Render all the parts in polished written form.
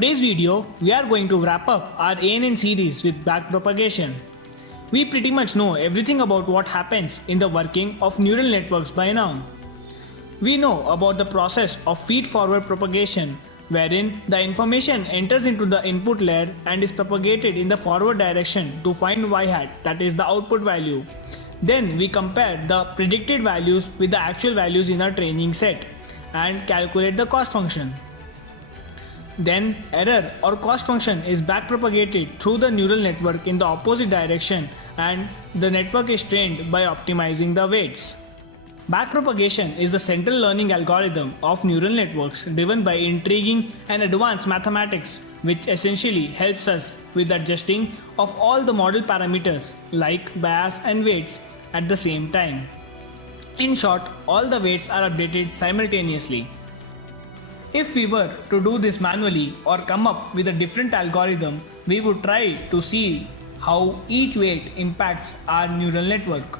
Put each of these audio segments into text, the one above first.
today's video, we are going to wrap up our ANN series with backpropagation. We pretty much know everything about what happens in the working of neural networks by now. We know about the process of feedforward propagation, wherein the information enters into the input layer and is propagated in the forward direction to find y hat, that is the output value. Then we compare the predicted values with the actual values in our training set and calculate the cost function. Then error or cost function is backpropagated through the neural network in the opposite direction and the network is trained by optimizing the weights. Backpropagation is the central learning algorithm of neural networks driven by intriguing and advanced mathematics, which essentially helps us with adjusting of all the model parameters like bias and weights at the same time. In short, all the weights are updated simultaneously. If we were to do this manually or come up with a different algorithm, we would try to see how each weight impacts our neural network,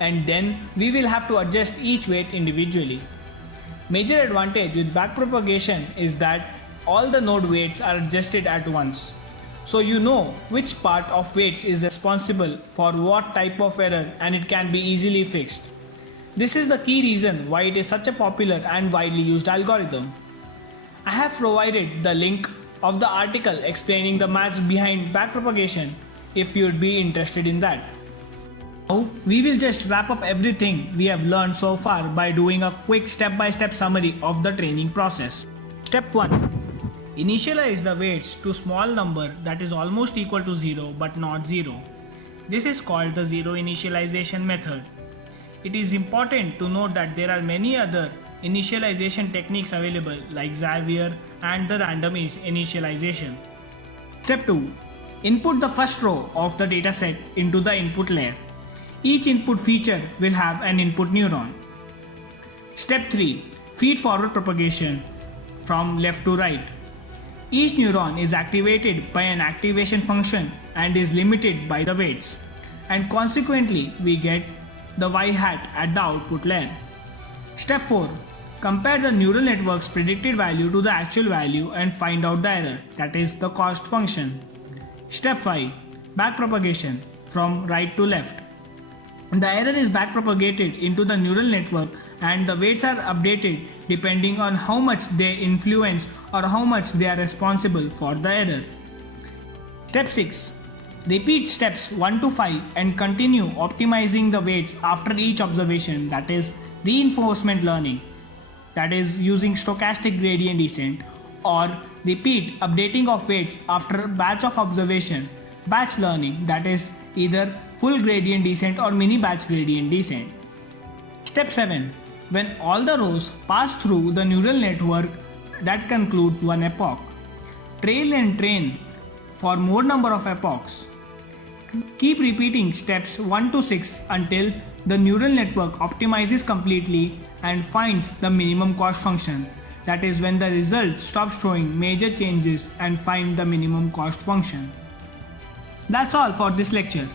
and then we will have to adjust each weight individually. Major advantage with backpropagation is that all the node weights are adjusted at once. So you know which part of weights is responsible for what type of error and it can be easily fixed. This is the key reason why it is such a popular and widely used algorithm. I have provided the link of the article explaining the maths behind backpropagation if you would be interested in that. Now we will just wrap up everything we have learned so far by doing a quick step-by-step summary of the training process. Step 1. Initialize the weights to small number that is almost equal to 0 but not 0. This is called the zero initialization method. It is important to note that there are many other initialization techniques available like Xavier and the random initialization. Step 2. Input the first row of the dataset into the input layer. Each input feature will have an input neuron. Step 3. Feed forward propagation from left to right. Each neuron is activated by an activation function and is limited by the weights, and consequently we get the y hat at the output layer. Step 4. Compare the neural network's predicted value to the actual value and find out the error, that is the cost function. Step 5. Backpropagation from right to left. The error is backpropagated into the neural network and the weights are updated depending on how much they influence or how much they are responsible for the error. Step 6. Repeat steps 1 to 5 and continue optimizing the weights after each observation, that is reinforcement learning, that is using stochastic gradient descent, or repeat updating of weights after a batch of observation, batch learning, that is either full gradient descent or mini batch gradient descent. Step 7. When all the rows pass through the neural network, that concludes one epoch. Trail and train for more number of epochs. Keep repeating steps 1 to 6 until the neural network optimizes completely and finds the minimum cost function. That is when the result stops showing major changes and find the minimum cost function. That's all for this lecture.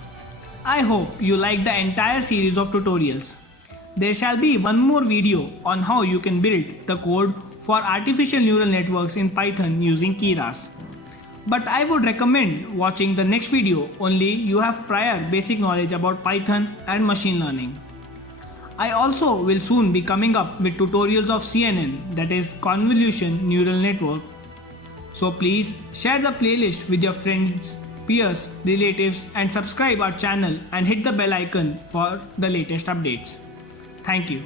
I hope you like the entire series of tutorials. There shall be one more video on how you can build the code for artificial neural networks in Python using Keras. But I would recommend watching the next video only you have prior basic knowledge about Python and machine learning. I also will soon be coming up with tutorials of CNN, that is convolution neural network. So please share the playlist with your friends, peers, relatives and subscribe our channel and hit the bell icon for the latest updates. Thank you.